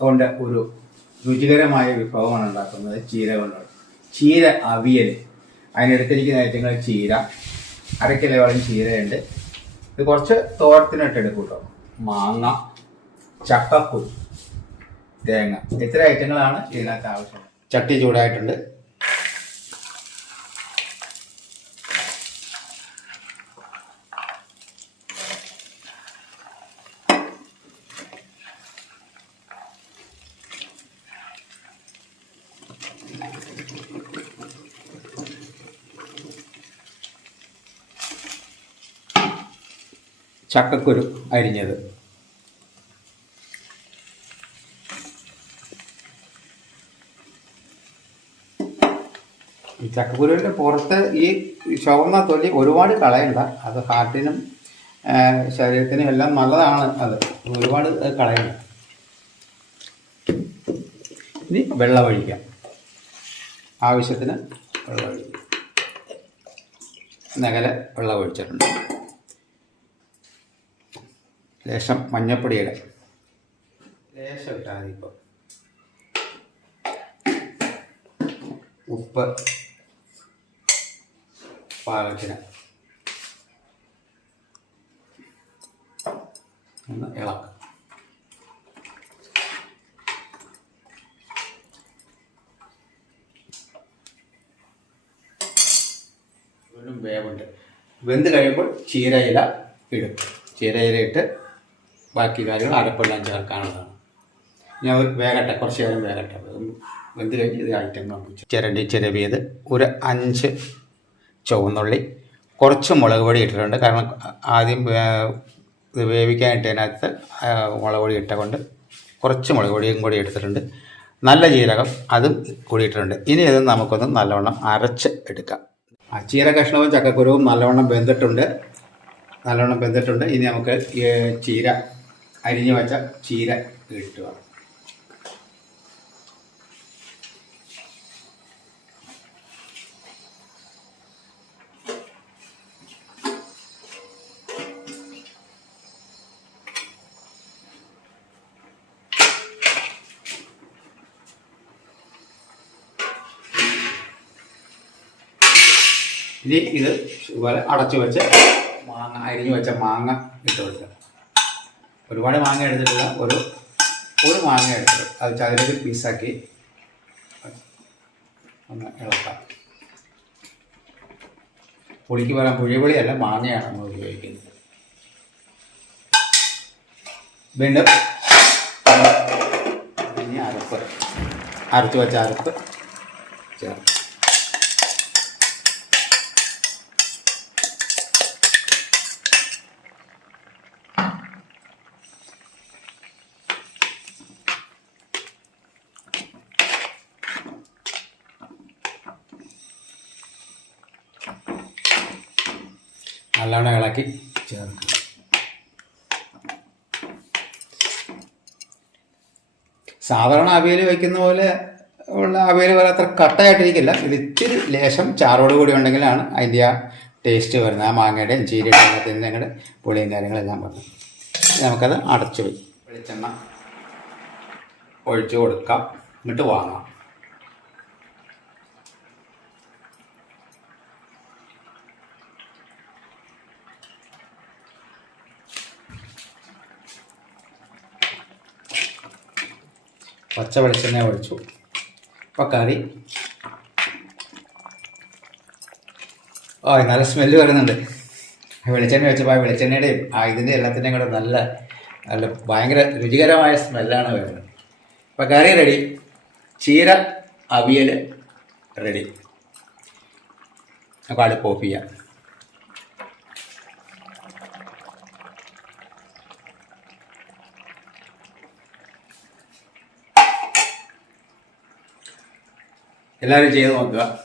കൊണ്ട് ഒരു രുചികരമായ വിഭവമാണ് ഉണ്ടാക്കുന്നത് ചീര കൊണ്ട് ചീര അവിയൽ അതിനെടുത്തിരിക്കുന്ന ഐറ്റങ്ങൾ ചീര അരക്കിലവളം ചീരയുണ്ട്. ഇത് കുറച്ച് തോരത്തിനിട്ട് എടുക്കും കേട്ടോ. മാങ്ങ ചക്കക്കുരു തേങ്ങ. ഇത്ര ഐറ്റങ്ങളാണ് ഇതിനകത്ത് ആവശ്യം ചട്ടി ചൂടായിട്ടുണ്ട്. ചക്കക്കുരു അരിഞ്ഞത്. ഈ ചക്കക്കുരുവിന്റെ പുറത്ത് ഈ ചുവന്ന തൊലി ഒരുപാട് കളയണ്ട. അത് ഹാർട്ടിനും ശരീരത്തിനും എല്ലാം നല്ലതാണ് അത്. ഒരുപാട് കളയണ്ട. ഇനി വെള്ളമൊഴിക്കാം. ആവശ്യത്തിന് വെള്ളമൊഴിക്കാം. നഗല നഗല വെള്ളം മഞ്ഞപ്പൊടി ലേശം മഞ്ഞപ്പൊടിയുടെ ലേശം ഇട്ടാൽ മതി ഇപ്പോൾ ഉപ്പ് പാകത്തിന്. ഒന്ന് ഇളക്കാം. വീണ്ടും വേവുണ്ട്. വെന്ത് കഴിയുമ്പോൾ ചീരയില ഇടും. ചീരയില ഇട്ട് ബാക്കി കാര്യങ്ങൾ അരപ്പെല്ലാം ചേർക്കാനുള്ളതാണ് ഞാൻ വേഗട്ടെ കുറച്ച് നേരം വേഗട്ടെ. വെന്ത് കഴിഞ്ഞ് ഐറ്റം ചിരണ്ടി ചിരവിയത് ഒരു അഞ്ച് ചുവന്നുള്ളി. കുറച്ച് മുളക് പൊടി ഇട്ടിട്ടുണ്ട്. കാരണം ആദ്യം ഇത് വേവിക്കാൻ അതിനകത്ത് മുളക് പൊടി ഇട്ട കൊണ്ട് കുറച്ച് മുളക് പൊടിയും കൂടി എടുത്തിട്ടുണ്ട്. നല്ല ജീരകം അതും കൂടി ഇട്ടിട്ടുണ്ട്. ഇനി ഇത് നമുക്കൊന്ന് നല്ലവണ്ണം അരച്ച് എടുക്കാം. ആ ചീര കഷ്ണവും ചക്കക്കുരുവും നല്ലവണ്ണം വെന്തിട്ടുണ്ട്. നല്ലവണ്ണം വെന്തിട്ടുണ്ട്. ഇനി നമുക്ക് ചീര അരിഞ്ഞു വച്ച ചീര കിട്ടുക ഇനി ഇത് ഇതുപോലെ അടച്ചു വെച്ച് മാങ്ങ അരിഞ്ഞു വെച്ച മാങ്ങ ഇട്ട് കൊടുക്കുക. ഒരുപാട് മാങ്ങ എടുത്തിട്ടില്ല. ഒരു ഒരു മാങ്ങ എടുത്തത് അത് ചതുരത്തിൽ പീസാക്കി ഒന്ന് ഇളക്കാം. പുളിക്ക് പറയാൻ പുഴിപുളിയല്ല മാങ്ങയാണ് നമ്മൾ ഉപയോഗിക്കുന്നത്. വീണ്ടും ഇനി അരപ്പ് അരച്ച് വെച്ച അരപ്പ് ചേർക്കാം. നല്ലവണ്ണം ഇളക്കി. ചേർക്കുക സാധാരണ അവിയൽ വയ്ക്കുന്ന പോലെ ഉള്ള അവിയൽ പോലെ അത്ര കട്ടയായിട്ടിരിക്കില്ല. ഇത് ഇച്ചിരി ലേശം ചാറോട് കൂടി ഉണ്ടെങ്കിലാണ് അതിന്റെ ആ ടേസ്റ്റ് വരുന്നത്. ആ മാങ്ങയുടെയും ചീരയുടെയും അതിന്റെ ഞങ്ങളുടെ പുളിയും കാര്യങ്ങളെല്ലാം വരുന്നത് നമുക്കത് അടച്ചു വെളിച്ചെണ്ണ ഒഴിച്ചു കൊടുക്കാം. എന്നിട്ട് വാങ്ങാം. പച്ച വെളിച്ചെണ്ണ ഒഴിച്ചു. അപ്പോൾ കറി. ഓ നല്ല സ്മെല്ല് വരുന്നുണ്ട്. വെളിച്ചെണ്ണ വെച്ചപ്പോൾ ആ വെളിച്ചെണ്ണയുടെയും ആ ഇതിന്റെ എല്ലാത്തിന്റെയും കൂടെ നല്ല നല്ല ഭയങ്കര രുചികരമായ സ്മെല്ലാണ് വരുന്നത്. അപ്പോൾ കറി റെഡി ചീര അവിയൽ റെഡി അപ്പോൾ അടുപ്പ് ഓഫ് ചെയ്യാം. എല്ലാവരും ചെയ്ത് നോക്കുക